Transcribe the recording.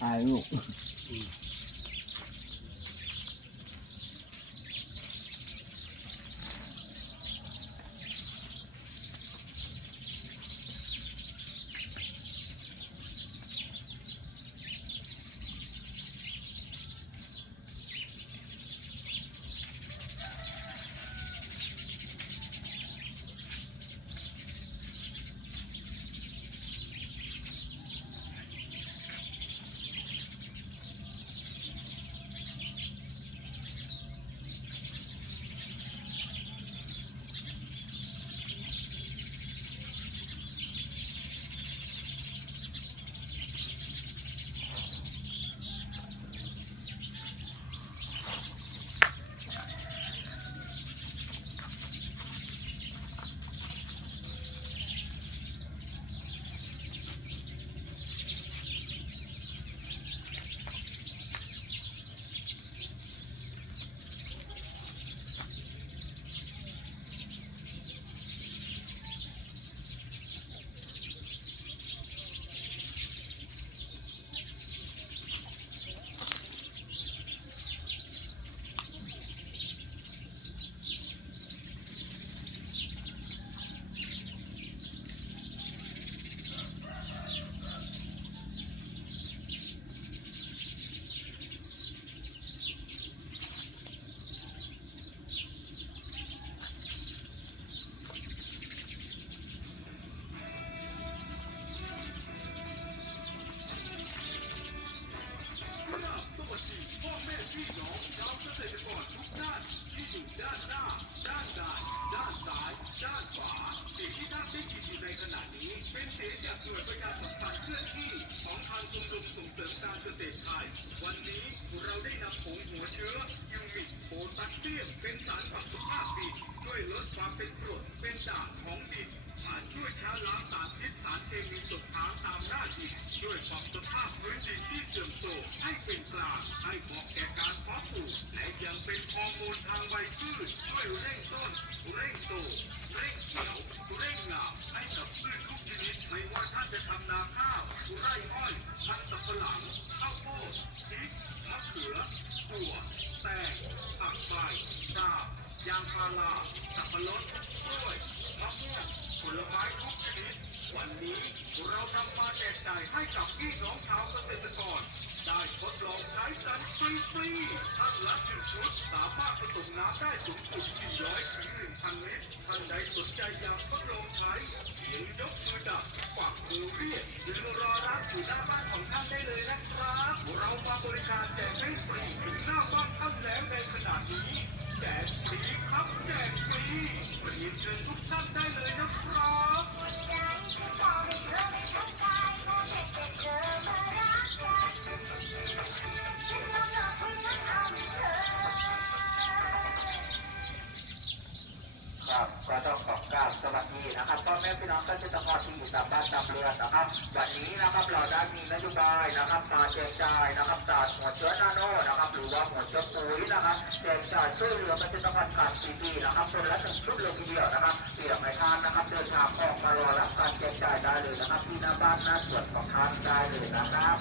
ตายลูก ครับก็ต้องขอกราบสวัสดีนะครับพ่อแม่พี่น้องเกษตรกรที่อยู่ตามบ้านตามเรือนนะครับวันนี้นะครับเราได้มีนโยบายนะครับมาแจกจ่ายนะครับศาสตร์หัวเชื้อนาโนนะครับหรือว่าหัวเชื้อปุ๋ยนะครับแจกจ่ายช่วยเหลือเกษตรกรขาดซีดีนะครับคนละ1 ชุดเลยทีเดียวนะครับเปี่ยมให้ทานนะครับเดินทางออกมารอรับการแจกจ่ายได้เลยนะครับที่หน้าบ้านหน้าสวนของท่านได้เลยนะครับ